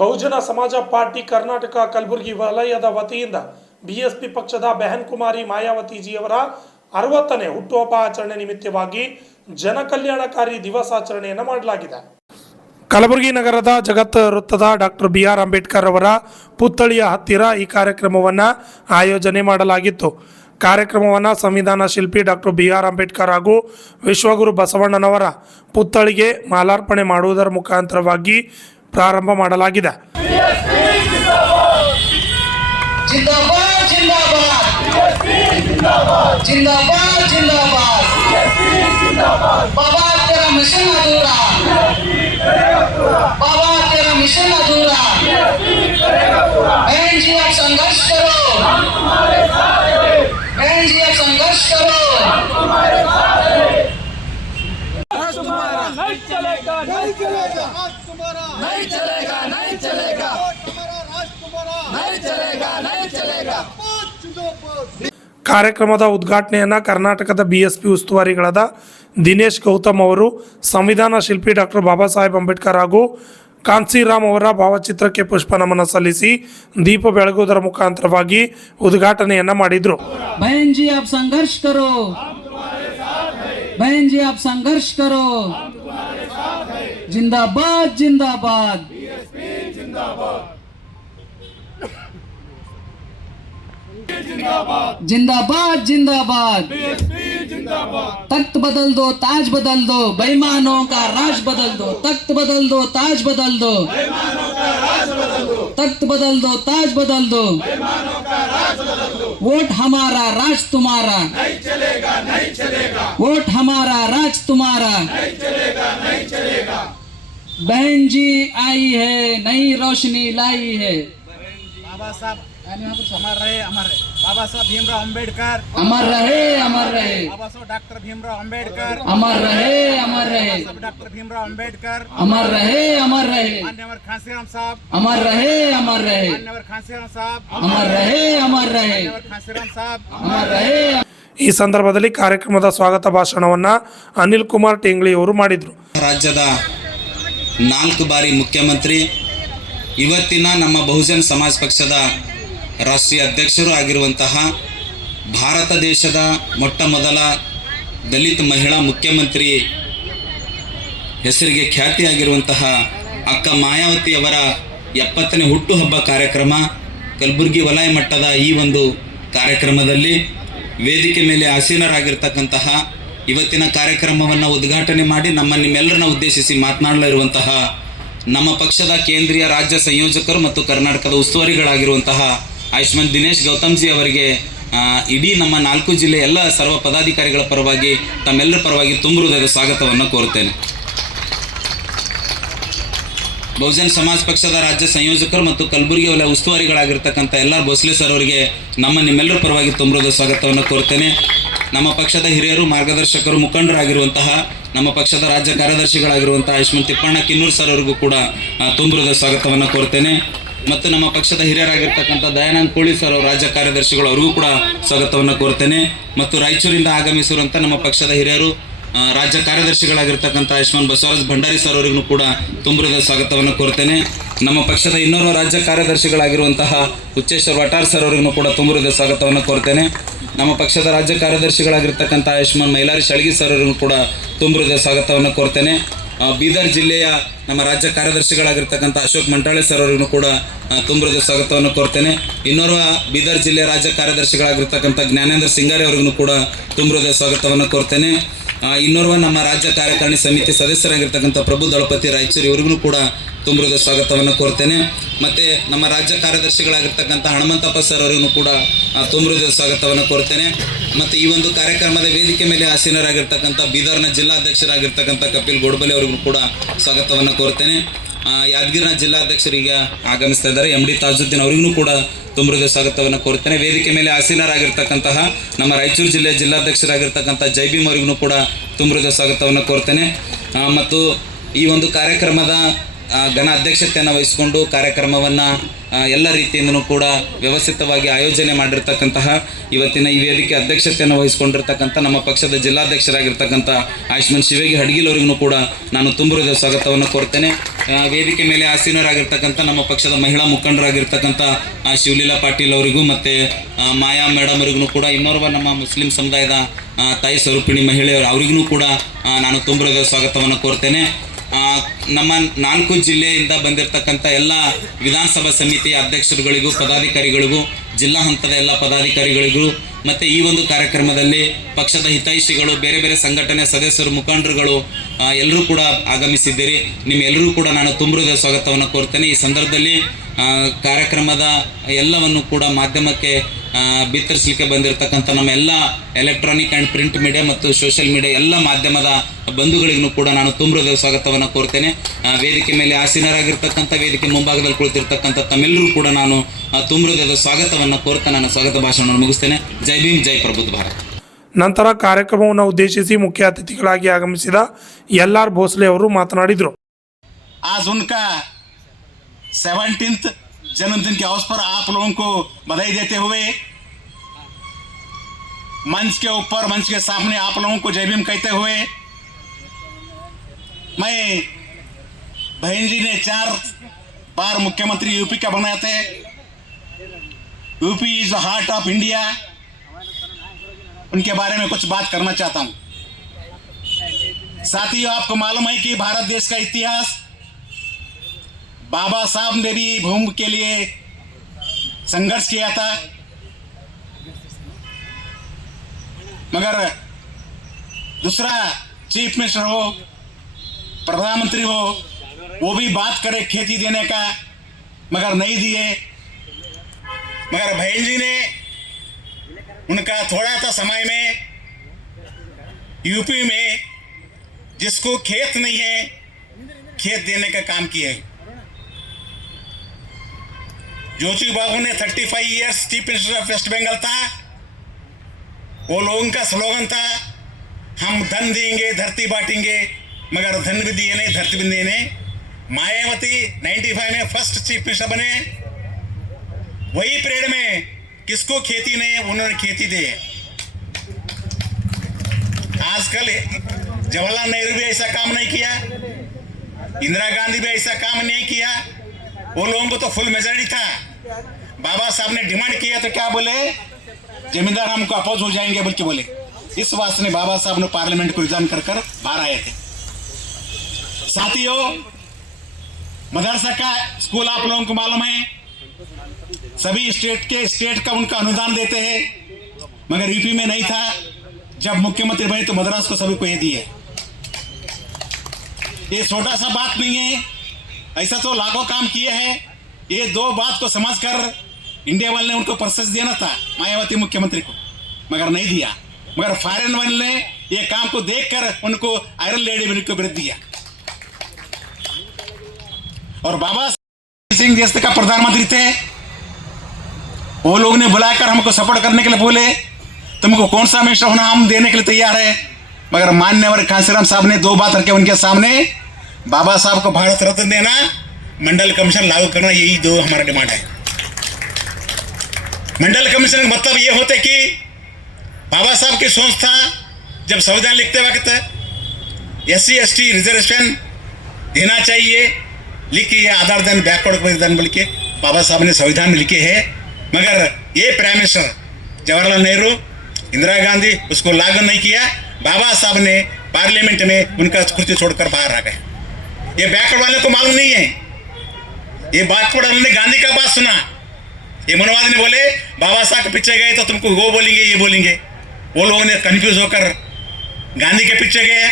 ಬಹುಜನ ಸಮಾಜ ಪಾರ್ಟಿ ಕರ್ನಾಟಕ ಕಲಬುರಗಿ ವಲಯದ ವತಿಯಿಂದ ಬಿಎಸ್ಪಿ ಪಕ್ಷದ ಬೆಹನ್ ಕುಮಾರಿ ಮಾಯಾವತಿಜಿಯವರ 60ನೇ ಹುಟ್ಟುಹಬ್ಬ ಆಚರಣೆ ನಿಮಿತ್ತವಾಗಿ ಜನಕಲ್ಯಾಣಕಾರಿ ದಿವಸಾಚರಣೆಯನ್ನು ಮಾಡಲಾಗಿದೆ. ಕಲಬುರಗಿ ನಗರದ ಜಗತ್ ವೃತ್ತದ ಡಾಕ್ಟರ್ BR ಅಂಬೇಡ್ಕರ್ ಅವರ ಪುತ್ಥಳಿಯ ಹತ್ತಿರ ಈ ಕಾರ್ಯಕ್ರಮವನ್ನು ಆಯೋಜನೆ ಮಾಡಲಾಗಿತ್ತು. ಕಾರ್ಯಕ್ರಮವನ್ನು ಸಂವಿಧಾನ ಶಿಲ್ಪಿ ಡಾಕ್ಟರ್ BR ಅಂಬೇಡ್ಕರ್ ಹಾಗೂ ವಿಶ್ವಗುರು ಬಸವಣ್ಣನವರ ಪುತ್ಥಳಿಗೆ ಮಾಲಾರ್ಪಣೆ ಮಾಡುವುದರ ಮುಖಾಂತರವಾಗಿ ಪ್ರಾರಂಭ ಮಾಡಲಾಗಿದೆ. नहीं चलेगा नहीं चलेगा राजकुमारा नहीं चलेगा नहीं चलेगा राजकुमारा नहीं चलेगा नहीं चलेगा ಕಾರ್ಯಕ್ರಮದ ಉದ್ಘಾಟನೆಯನ್ನು ಕರ್ನಾಟಕದ ಬಿಎಸ್ಪಿ ಉಸ್ತುವಾರಿಗಳಾದ ದಿನೇಶ್ ಗೌತಮ್ ಅವರು ಸಂವಿಧಾನ ಶಿಲ್ಪಿ ಡಾಕ್ಟರ್ ಬಾಬಾ ಸಾಹೇಬ್ ಅಂಬೇಡ್ಕರ್ ಹಾಗೂ ಕಾಂತಿರಾಮ್ ಅವರ ಭಾವಚಿತ್ರಕ್ಕೆ ಪುಷ್ಪ ನಮನ ಸಲ್ಲಿಸಿ ದೀಪ ಬೆಳಗುವುದರ ಮುಖಾಂತರವಾಗಿ ಉದ್ಘಾಟನೆಯನ್ನು ಮಾಡಿದರು. बहन जी आप संघर्ष करो, बहन जी आप संघर्ष करो, जिंदाबाद जिंदाबाद जिंदाबाद जिंदाबाद तख्त बदल दो ताज बदल दो, बेईमानों का राज बदल दो, तख्त बदल दो ताज बदल दो, तख्त बदल दो ताज बदल दो, वोट हमारा राज तुम्हारा नहीं चलेगा नहीं चलेगा, वोट हमारा राज तुम्हारा नहीं चलेगा नहीं चलेगा. बहन जी आई है नई रोशनी लाई है. बाबा साहब अमर रहे बाबा साहब भीमराव अंबेडकर अमर रहे अमर रहे, बाबा साहब डॉक्टर भीमराव अंबेडकर अमर रहे अमर रहे, डॉक्टर भीमराव अंबेडकर अमर रहे अमर रहे, मान्यवर कांसीराम साहब अमर रहे अमर रहे, मान्यवर कांसीराम साहब अमर रहे अमर रहे, मान्यवर कांसीराम साहब अमर रहे. ಈ ಸಂದರ್ಭದಲ್ಲಿ ಕಾರ್ಯಕ್ರಮದ ಸ್ವಾಗತ ಭಾಷಣವನ್ನು ಅನಿಲ್ ಕುಮಾರ್ ಟೇಂಗ್ಳಿ ಅವರು ಮಾಡಿದರು. ರಾಜ್ಯದ 4 ಬಾರಿ ಮುಖ್ಯಮಂತ್ರಿ, ಇವತ್ತಿನ ನಮ್ಮ ಬಹುಜನ ಸಮಾಜ ಪಕ್ಷದ ರಾಷ್ಟ್ರೀಯ ಅಧ್ಯಕ್ಷರು ಆಗಿರುವಂತಹ, ಭಾರತ ದೇಶದ ಮೊಟ್ಟ ಮೊದಲ ದಲಿತ ಮಹಿಳಾ ಮುಖ್ಯಮಂತ್ರಿ ಹೆಸರಿಗೆ ಖ್ಯಾತಿಯಾಗಿರುವಂತಹ ಅಕ್ಕ ಮಾಯಾವತಿಯವರ 70ನೇ ಹುಟ್ಟುಹಬ್ಬ ಕಾರ್ಯಕ್ರಮ ಕಲಬುರಗಿ ವಲಯ ಮಟ್ಟದ ಈ ಒಂದು ಕಾರ್ಯಕ್ರಮದಲ್ಲಿ ವೇದಿಕೆ ಮೇಲೆ ಆಸೀನರಾಗಿರ್ತಕ್ಕಂತಹ, ಇವತ್ತಿನ ಕಾರ್ಯಕ್ರಮವನ್ನು ಉದ್ಘಾಟನೆ ಮಾಡಿ ನಿಮ್ಮೆಲ್ಲರನ್ನ ಉದ್ದೇಶಿಸಿ ಮಾತನಾಡಲಿರುವಂತಹ ನಮ್ಮ ಪಕ್ಷದ ಕೇಂದ್ರೀಯ ರಾಜ್ಯ ಸಂಯೋಜಕರು ಮತ್ತು ಕರ್ನಾಟಕದ ಉಸ್ತುವಾರಿಗಳಾಗಿರುವಂತಹ ಆಯುಷ್ಮಾನ್ ದಿನೇಶ್ ಗೌತಮ್ಜಿ ಅವರಿಗೆ ಇಡೀ ನಮ್ಮ 4 ಜಿಲ್ಲೆಯ ಎಲ್ಲ ಸರ್ವ ಪದಾಧಿಕಾರಿಗಳ ಪರವಾಗಿ ತಮ್ಮೆಲ್ಲರ ಪರವಾಗಿ ತುಂಬ ಹೃದಯದ ಸ್ವಾಗತವನ್ನು ಕೋರುತ್ತೇನೆ. ಬಹುಜನ ಸಮಾಜ ಪಕ್ಷದ ರಾಜ್ಯ ಸಂಯೋಜಕರು ಮತ್ತು ಕಲಬುರಗಿ ವಲಯ ಉಸ್ತುವಾರಿಗಳಾಗಿರ್ತಕ್ಕಂಥ LR ಭೋಸ್ಲೆ ಸರ್ ಅವರಿಗೆ ನಿಮ್ಮೆಲ್ಲರ ಪರವಾಗಿ ತುಂಬ ಹೃದಯದ ಸ್ವಾಗತವನ್ನು ಕೋರುತ್ತೇನೆ. ನಮ್ಮ ಪಕ್ಷದ ಹಿರಿಯರು, ಮಾರ್ಗದರ್ಶಕರು, ಮುಖಂಡರಾಗಿರುವಂತಹ ನಮ್ಮ ಪಕ್ಷದ ರಾಜ್ಯ ಕಾರ್ಯದರ್ಶಿಗಳಾಗಿರುವಂತಹ ಆಯುಷ್ಮಾನ್ ತಿಪ್ಪಣ್ಣ ಕಿನ್ನೂರು ಸರ್ ಅವರಿಗೂ ಕೂಡ ತುಂಬ ಹೃದಯದ ಸ್ವಾಗತವನ್ನು ಕೋರುತ್ತೇನೆ. ಮತ್ತು ನಮ್ಮ ಪಕ್ಷದ ಹಿರಿಯರಾಗಿರ್ತಕ್ಕಂಥ ದಯಾನಂದ ಕೋಳಿ ಸರ್ ಅವರು ರಾಜ್ಯ ಕಾರ್ಯದರ್ಶಿಗಳು, ಅವರಿಗೂ ಕೂಡ ಸ್ವಾಗತವನ್ನು ಕೋರ್ತೇನೆ. ಮತ್ತು ರಾಯಚೂರಿಂದ ಆಗಮಿಸಿರುವಂಥ ನಮ್ಮ ಪಕ್ಷದ ಹಿರಿಯರು, ರಾಜ್ಯ ಕಾರ್ಯದರ್ಶಿಗಳಾಗಿರ್ತಕ್ಕಂಥ ಆಯುಷ್ಮಾನ್ ಬಸವರಾಜ್ ಭಂಡಾರಿ ಸರ್ ಅವರಿಗೂ ಕೂಡ ತುಂಬ ಹೃದಯದ ಸ್ವಾಗತವನ್ನು ಕೋರ್ತೇನೆ. ನಮ್ಮ ಪಕ್ಷದ ಇನ್ನೋರ್ವ ರಾಜ್ಯ ಕಾರ್ಯದರ್ಶಿಗಳಾಗಿರುವಂತಹ ಹುಚ್ಚೇಶ್ವರ ವಟಾರ್ ಸರ್ ಅವರಿಗೂ ಕೂಡ ತುಂಬ ಹೃದಯದ ಸ್ವಾಗತವನ್ನು ಕೋರ್ತೇನೆ. ನಮ್ಮ ಪಕ್ಷದ ರಾಜ್ಯ ಕಾರ್ಯದರ್ಶಿಗಳಾಗಿರ್ತಕ್ಕಂಥ ಆಯುಷ್ಮಾನ್ ಮೈಲಾರಿ ಶಳಗಿ ಸರ್ ಅವರಿಗೂ ಕೂಡ ತುಂಬ ಹೃದಯದ ಸ್ವಾಗತವನ್ನು ಕೋರ್ತೇನೆ. ಬೀದರ್ ಜಿಲ್ಲೆಯ ನಮ್ಮ ರಾಜ್ಯ ಕಾರ್ಯದರ್ಶಿಗಳಾಗಿರ್ತಕ್ಕಂಥ ಅಶೋಕ್ ಮಂಟಾಳೆ ಸರ್ ಅವರಿಗೂ ಕೂಡ ತುಂಬ ಹೃದಯದ ಸ್ವಾಗತವನ್ನು ಕೋರ್ತೇನೆ. ಇನ್ನೋರ್ವ ಬೀದರ್ ಜಿಲ್ಲೆಯ ರಾಜ್ಯ ಕಾರ್ಯದರ್ಶಿಗಳಾಗಿರ್ತಕ್ಕಂಥ ಜ್ಞಾನೇಂದ್ರ ಸಿಂಗಾರಿ ಅವರಿಗೂ ಕೂಡ ತುಂಬ ಹೃದಯದ ಸ್ವಾಗತವನ್ನು ಕೋರ್ತೇನೆ. ಇನ್ನೋರ್ವ ನಮ್ಮ ರಾಜ್ಯ ಕಾರ್ಯಕಾರಿಣಿ ಸಮಿತಿ ಸದಸ್ಯರಾಗಿರ್ತಕ್ಕಂಥ ಪ್ರಭು ದಳಪತಿ ರಾಯಚೂರು ಇವರಿಗೂ ಕೂಡ ತುಂಬ ಹೃದಯದ ಸ್ವಾಗತವನ್ನು ಕೋರ್ತೇನೆ. ಮತ್ತು ನಮ್ಮ ರಾಜ್ಯ ಕಾರ್ಯದರ್ಶಿಗಳಾಗಿರ್ತಕ್ಕಂಥ ಹನುಮಂತಪ್ಪ ಸರ್ ಅವರಿಗೂ ಕೂಡ ತುಂಬ ಹೃದಯದ ಸ್ವಾಗತವನ್ನು ಕೋರ್ತೇನೆ. ಮತ್ತು ಈ ಒಂದು ಕಾರ್ಯಕ್ರಮದ ವೇದಿಕೆ ಮೇಲೆ ಆಸೀನರಾಗಿರ್ತಕ್ಕಂಥ ಬೀದರ್ನ ಜಿಲ್ಲಾಧ್ಯಕ್ಷರಾಗಿರ್ತಕ್ಕಂಥ ಕಪಿಲ್ ಗೋಡ್ಬಲೆ ಅವರಿಗೂ ಕೂಡ ಸ್ವಾಗತವನ್ನು ಕೋರ್ತೇನೆ. ಯಾದಗಿರಿನ ಜಿಲ್ಲಾಧ್ಯಕ್ಷರಿಗೆ ಆಗಮಿಸ್ತಾ ಇದ್ದಾರೆ MD ತಾಜುದ್ದೀನ್ ಅವರಿಗೂ ಕೂಡ ತುಂಬ ಹೃದಯದ ಸ್ವಾಗತವನ್ನು ಕೋರ್ತೇನೆ. ವೇದಿಕೆ ಮೇಲೆ ಆಸೀನರಾಗಿರ್ತಕ್ಕಂತಹ ನಮ್ಮ ರಾಯಚೂರು ಜಿಲ್ಲೆಯ ಜಿಲ್ಲಾಧ್ಯಕ್ಷರಾಗಿರ್ತಕ್ಕಂಥ ಜೈಭೀಮ್ ಅವರಿಗೂ ಕೂಡ ತುಂಬ ಹೃದಯದ ಸ್ವಾಗತವನ್ನು ಕೋರ್ತೇನೆ. ಮತ್ತು ಈ ಒಂದು ಕಾರ್ಯಕ್ರಮದ ಘನ ಅಧ್ಯಕ್ಷತೆಯನ್ನು ವಹಿಸಿಕೊಂಡು ಕಾರ್ಯಕ್ರಮವನ್ನು ಎಲ್ಲ ರೀತಿಯಿಂದನೂ ಕೂಡ ವ್ಯವಸ್ಥಿತವಾಗಿ ಆಯೋಜನೆ ಮಾಡಿರ್ತಕ್ಕಂತಹ ಇವತ್ತಿನ ಈ ವೇದಿಕೆ ಅಧ್ಯಕ್ಷತೆಯನ್ನು ವಹಿಸಿಕೊಂಡಿರ್ತಕ್ಕಂಥ ನಮ್ಮ ಪಕ್ಷದ ಜಿಲ್ಲಾಧ್ಯಕ್ಷರಾಗಿರ್ತಕ್ಕಂಥ ಆಯುಷ್ಮಾನ್ ಶಿವೇಗಿ ಹಡಗಿಲ್ ಅವರಿಗೂ ಕೂಡ ನಾನು ತುಂಬ ಹೃದಯದ ಸ್ವಾಗತವನ್ನು ಕೋರ್ತೇನೆ. ವೇದಿಕೆ ಮೇಲೆ ಆಸೀನರಾಗಿರ್ತಕ್ಕಂಥ ನಮ್ಮ ಪಕ್ಷದ ಮಹಿಳಾ ಮುಖಂಡರಾಗಿರ್ತಕ್ಕಂಥ ಶಿವಲೀಲಾ ಪಾಟೀಲ್ ಅವರಿಗೂ ಮತ್ತು ಮಾಯಾ ಮೇಡಮ್ ಅವರಿಗೂ ಕೂಡ ಇನ್ನೋರ್ವ ನಮ್ಮ ಮುಸ್ಲಿಂ ಸಮುದಾಯದ ತಾಯಿ ಸ್ವರೂಪಿಣಿ ಮಹಿಳೆಯರು ಅವರಿಗೂ ಕೂಡ ನಾನು ತುಂಬ ಹೃದಯ ಸ್ವಾಗತವನ್ನು ಕೋರ್ತೇನೆ. ನಮ್ಮ 4 ಜಿಲ್ಲೆಯಿಂದ ಬಂದಿರತಕ್ಕಂಥ ಎಲ್ಲ ವಿಧಾನಸಭಾ ಸಮಿತಿಯ ಅಧ್ಯಕ್ಷರುಗಳಿಗೂ ಪದಾಧಿಕಾರಿಗಳಿಗೂ ಜಿಲ್ಲಾ ಹಂತದ ಎಲ್ಲ ಪದಾಧಿಕಾರಿಗಳಿಗೂ ಮತ್ತು ಈ ಒಂದು ಕಾರ್ಯಕ್ರಮದಲ್ಲಿ ಪಕ್ಷದ ಹಿತೈಷಿಗಳು ಬೇರೆ ಬೇರೆ ಸಂಘಟನೆ ಸದಸ್ಯರು ಮುಖಂಡರುಗಳು ಎಲ್ಲರೂ ಕೂಡ ಆಗಮಿಸಿದ್ದೀರಿ. ನಿಮ್ಮೆಲ್ಲರೂ ಕೂಡ ನಾನು ತುಂಬ ಹೃದಯ ಸ್ವಾಗತವನ್ನು ಕೋರ್ತೇನೆ. ಈ ಸಂದರ್ಭದಲ್ಲಿ ಕಾರ್ಯಕ್ರಮದ ಎಲ್ಲವನ್ನು ಕೂಡ ಮಾಧ್ಯಮಕ್ಕೆ ಬಿತ್ತರಿಸಲಿಕ್ಕೆ ಬಂದಿರತಕ್ಕಂಥ ನಮ್ಮ ಎಲ್ಲ ಎಲೆಕ್ಟ್ರಾನಿಕ್ ಆ್ಯಂಡ್ ಪ್ರಿಂಟ್ ಮೀಡಿಯಾ ಮತ್ತು ಸೋಷಿಯಲ್ ಮೀಡಿಯಾ ಎಲ್ಲ ಮಾಧ್ಯಮದ ಬಂಧುಗಳಿಗೂ ಕೂಡ ನಾನು ತುಂಬ ಹೃದಯ ಸ್ವಾಗತವನ್ನು ಕೋರ್ತೇನೆ. ವೇದಿಕೆ ಮೇಲೆ ಆಸೀನರಾಗಿರ್ತಕ್ಕಂಥ ವೇದಿಕೆ ಮುಂಭಾಗದಲ್ಲಿ ಕುಳಿತಿರ್ತಕ್ಕಂಥ ತಮ್ಮೆಲ್ಲರೂ ಕೂಡ ನಾನು ತುಂಬ ಹೃದಯದ ಸ್ವಾಗತವನ್ನು ಕೋರ್ತಾ ನನ್ನ ಸ್ವಾಗತ ಭಾಷಣವನ್ನು ಮುಗಿಸ್ತೇನೆ. ಜೈ ಭೀಮ್, ಜೈ ಪ್ರಬುದ್ಧ ಭಾರತ್. ನಂತರ ಕಾರ್ಯಕ್ರಮವನ್ನು ಉದ್ದೇಶಿಸಿ ಮುಖ್ಯ ಅತಿಥಿಗಳಾಗಿ ಆಗಮಿಸಿದ LR ಭೋಸ್ಲೆ ಅವರು ಮಾತನಾಡಿದರು. आज उनका 17th जन्मदिन के अवसर पर आप लोगों को बधाई देते हुए मंच के ऊपर, मंच के सामने आप लोगों को जय भीम कहते हुए मैं, बहन जी ने 4 बार मुख्यमंत्री यूपी का बनाए थे. UP is the heart of India. उनके बारे में कुछ बात करना चाहता हूं. साथियों, आपको मालूम है कि भारत देश का इतिहास, बाबा साहब ने भी भूमि के लिए संघर्ष किया था, मगर दूसरा चीफ मिनिस्टर हो, प्रधानमंत्री हो, वो भी बात करे खेती देने का, मगर नहीं दिए. मगर बहन जी ने उनका थोड़ा सा समय में यूपी में जिसको खेत नहीं है, खेत देने का काम किया है. ज्योति बाबू ने 35 years chief minister of West Bengal था. वो लोगों का स्लोगन था, हम धन देंगे धरती बांटेंगे, मगर धन भी दिए नहीं, धरती भी दिए नहीं. मायावती 95 में फर्स्ट चीफ मिनिस्टर बने. वही पीरियड में किसको खेती नहीं है, उन्होंने खेती दी है. आजकल जवाहरलाल नेहरू भी ऐसा काम नहीं किया, इंदिरा गांधी भी ऐसा काम नहीं किया. वो लोगों को तो फुल मेजॉरिटी था. बाबा साहब ने डिमांड किया तो क्या बोले, जमींदार हमको अपोज हो जाएंगे बोल के बोले. इस वास्ते में बाबा साहब ने पार्लियामेंट को रिजाइन कर बाहर आए थे. साथियों, मदरसा का स्कूल आप लोगों को मालूम है, सभी स्टेट का उनका अनुदान देते हैं, मगर यूपी में नहीं था. जब मुख्यमंत्री बने तो मदरसा को सभी को ये दिए. ये छोटा सा बात नहीं है, ऐसा तो लाखों काम किए हैं. ये 2 बात को समझकर इंडिया वाले ने उनको प्रोसेस देना था, मायावती मुख्यमंत्री को, मगर नहीं दिया. मगर फॉरेन वाले ने ये काम को देखकर उनको आयरन लेडी बिल को विरोध दिया. और बाबा सिंह देश का प्रधानमंत्री थे, वो लोग ने बुलाकर हमको सपोर्ट करने के लिए बोले, तुमको कौन सा मिनिस्टर होना, हम देने के लिए तैयार है. मगर मान्यवर कांसीराम साहब ने 2 बात रखे उनके सामने, बाबा साहब को भारत रत्न देना, मंडल कमीशन लागू करना, यही 2 हमारा डिमांड है. मंडल कमीशन का मतलब ये होता है कि बाबा साहब की सोच था, जब संविधान लिखते वक्त SC ST रिजर्वेशन देना चाहिए, लिखिए आधार दान बैकवर्ड दान बोल के बाबा साहब ने संविधान में लिखे हैं. मगर ये प्राइम मिनिस्टर जवाहरलाल नेहरू, इंदिरा गांधी उसको लागू नहीं किया. बाबा साहब ने पार्लियामेंट में उनका कुर्सी छोड़कर बाहर आ गए. ये बैकवर्ड वाले को मालूम नहीं है. ये बैकवर्ड वाले ने गांधी का बात सुना, ये मनवादी ने बोले बाबा साहब के पीछे गए तो तुमको वो बोलेंगे ये बोलेंगे. वो लोगों ने कंफ्यूज होकर गांधी के पीछे गए.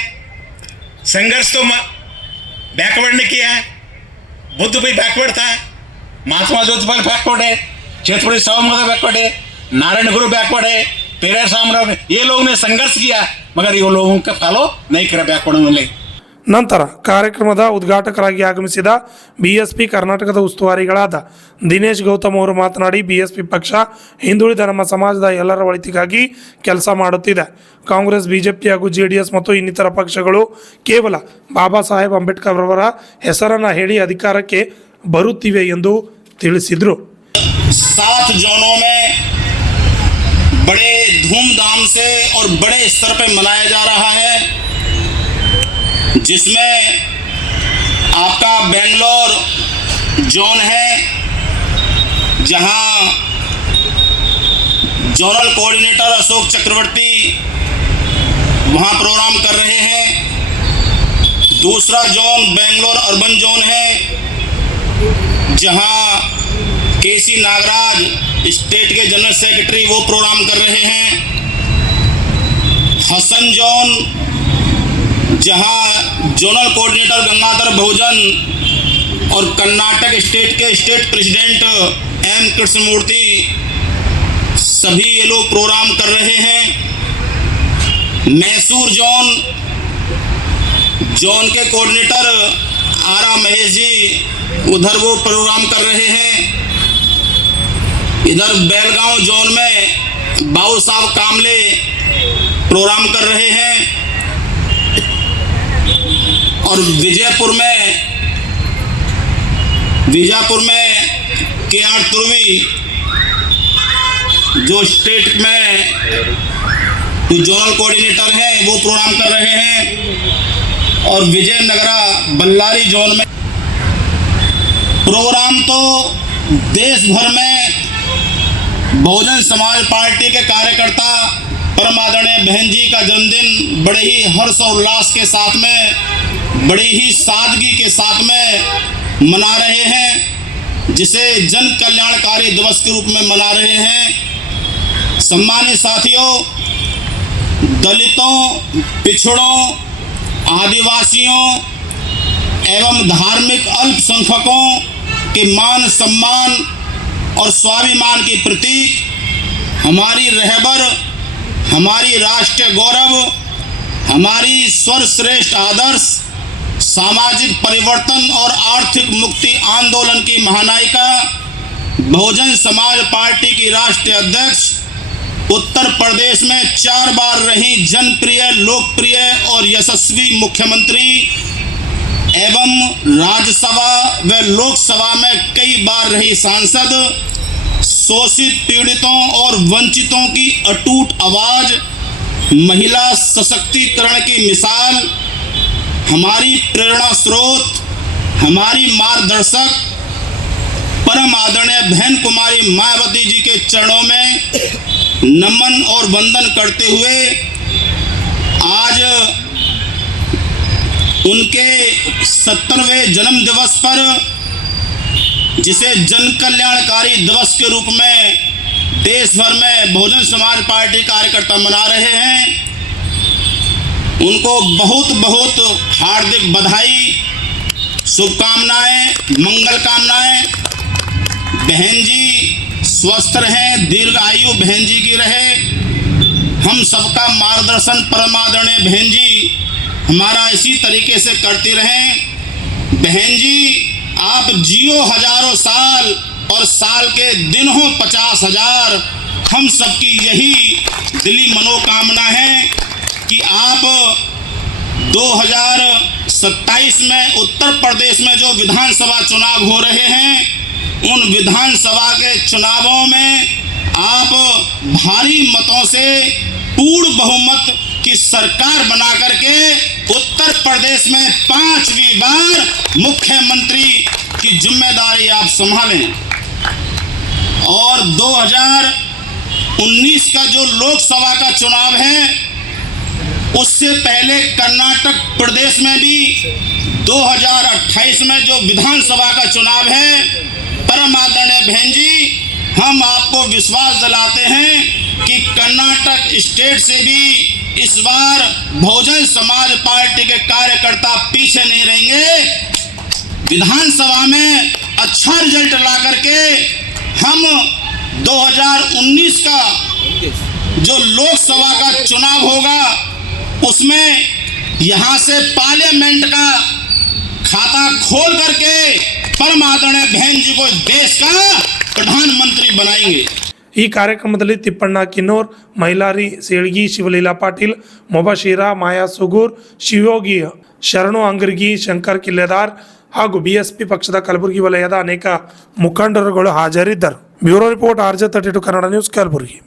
संघर्ष तो बैकवर्ड ने किया है. बुद्ध भी बैकवर्ड था, महात्मा ज्योतिबा बैकवर्ड है, छत्रपति शिवाजी बैकवर्ड है, नारायण गुरु बैकवर्ड है, पेरियार साहब, ये लोगों ने संघर्ष किया, मगर ये लोगों का फॉलो नहीं करा बैकवर्ड वाले. ನಂತರ ಕಾರ್ಯಕ್ರಮದ ಉದ್ಘಾಟಕರಾಗಿ ಆಗಮಿಸಿದ BSP ಕರ್ನಾಟಕದ ಉಸ್ತುವಾರಿಗಳಾದ ದಿನೇಶ್ ಗೌತಮ್ ಅವರು ಮಾತನಾಡಿ, BSP ಪಕ್ಷ ಹಿಂದುಳಿದ ನಮ್ಮ ಸಮಾಜದ ಎಲ್ಲರ ಒಳಿತಿಗಾಗಿ ಕೆಲಸ ಮಾಡುತ್ತಿದೆ. ಕಾಂಗ್ರೆಸ್, BJP ಹಾಗೂ JDS ಮತ್ತು ಇನ್ನಿತರ ಪಕ್ಷಗಳು ಕೇವಲ ಬಾಬಾ ಸಾಹೇಬ್ ಅಂಬೇಡ್ಕರ್ ಅವರ ಹೆಸರನ್ನು ಹೇಳಿ ಅಧಿಕಾರಕ್ಕೆ ಬರುತ್ತಿವೆ ಎಂದು ತಿಳಿಸಿದರು. 7 जोनों में बड़े धूमधाम से और बड़े स्तर पर मनाया जा रहा है, जिसमें आपका बेंगलोर जोन है, जहां जोनल कोऑर्डिनेटर अशोक चक्रवर्ती वहां प्रोग्राम कर रहे हैं। दूसरा जोन बेंगलोर अर्बन जोन है, जहां केसी नागराज स्टेट के जनरल सेक्रेटरी वो प्रोग्राम कर रहे हैं। हसन जोन, जहां जोनल कोऑर्डिनेटर गंगाधर बहुजन और कर्नाटक स्टेट के स्टेट प्रेसिडेंट एम कृष्णमूर्ति सभी ये लोग प्रोग्राम कर रहे हैं। मैसूर जोन के कोऑर्डिनेटर आरा महेश जी उधर वो प्रोग्राम कर रहे हैं। इधर बेलगांव जोन में बाबू साहब कामले प्रोग्राम कर रहे हैं। और विजयपुर में के आर तुर्वी जो स्टेट में जोनल कोऑर्डिनेटर हैं वो प्रोग्राम कर रहे हैं। और विजयनगरा बल्लारी जोन में प्रोग्राम तो देश भर में बहुजन समाज पार्टी के कार्यकर्ता परम आदरणीय बहन जी का जन्मदिन बड़े ही हर्ष और उल्लास के साथ में, बड़ी ही सादगी के साथ में मना रहे हैं, जिसे जन कल्याणकारी दिवस के रूप में मना रहे हैं। सम्मानित साथियों, दलितों, पिछड़ों, आदिवासियों एवं धार्मिक अल्पसंख्यकों के मान सम्मान और स्वाभिमान की प्रतीक हमारी रहबर, हमारी राष्ट्रीय गौरव, हमारी सर्वश्रेष्ठ आदर्श, सामाजिक परिवर्तन और आर्थिक मुक्ति आंदोलन की महानायिका, बहुजन समाज पार्टी की राष्ट्रीय अध्यक्ष, उत्तर प्रदेश में 4 बार रही जनप्रिय, लोकप्रिय और यशस्वी मुख्यमंत्री एवं राज्यसभा व लोकसभा में कई बार रही सांसद, शोषित, पीड़ितों और वंचितों की अटूट आवाज, महिला सशक्तिकरण की मिसाल, हमारी प्रेरणा स्रोत, हमारी मार्गदर्शक परम आदरणीय बहन कुमारी मायावती जी के चरणों में नमन और वंदन करते हुए आज उनके 70वें जन्म दिवस पर, जिसे जन कल्याणकारी दिवस के रूप में देश भर में बहुजन समाज पार्टी कार्यकर्ता मना रहे हैं, उनको बहुत बहुत हार्दिक बधाई, शुभकामनाएं, मंगल कामनाएं। बहन जी स्वस्थ रहें, दीर्घ आयु बहन जी की रहे। हम सबका मार्गदर्शन परम आदरणीय बहन जी हमारा इसी तरीके से करती रहें। बहन जी आप जियो हजारों साल और साल के दिन हो 50,000। हम सबकी यही दिली मनोकामना है कि आप 2027 में उत्तर प्रदेश में जो विधानसभा चुनाव हो रहे हैं, उन विधानसभा के चुनावों में आप भारी मतों से पूर्ण बहुमत की सरकार बना करके उत्तर प्रदेश में 5वीं बार मुख्यमंत्री की जिम्मेदारी आप संभालें। और 2019 का जो लोकसभा का चुनाव है, उससे पहले कर्नाटक प्रदेश में भी 2028 में जो विधानसभा का चुनाव है, परम आदरणीय बहन जी हम आपको विश्वास दिलाते हैं कि कर्नाटक स्टेट से भी इस बार बहुजन समाज पार्टी के कार्यकर्ता पीछे नहीं रहेंगे। विधानसभा में अच्छा रिजल्ट ला करके हम 2019 का जो लोकसभा का चुनाव होगा, उसमें यहाँ से पार्लियामेंट का खाता खोल करके परम आदरणीय बहन जी को देश का प्रधानमंत्री बनाएंगे। ಈ ಕಾರ್ಯಕ್ರಮದಲ್ಲಿ ತಿಪ್ಪಣ್ಣ ಕಿನ್ನೂರ್, ಮೈಲಾರಿ ಸೇಳ್ಗಿ, ಶಿವಲೀಲಾ ಪಾಟೀಲ್, ಮೊಬಶೀರಾ, ಮಾಯಾ ಸುಗೂರ್, ಶಿವಯೋಗಿ, ಶರಣು ಅಂಗರ್ಗಿ, ಶಂಕರ್ ಕಿಲ್ಲೆದಾರ್ ಹಾಗೂ ಬಿಎಸ್ಪಿ ಪಕ್ಷದ ಕಲಬುರಗಿ ವಲಯದ ಅನೇಕ ಮುಖಂಡರುಗಳು ಹಾಜರಿದ್ದರು. Bureau report RJ32 Kannada news, Kalaburagi.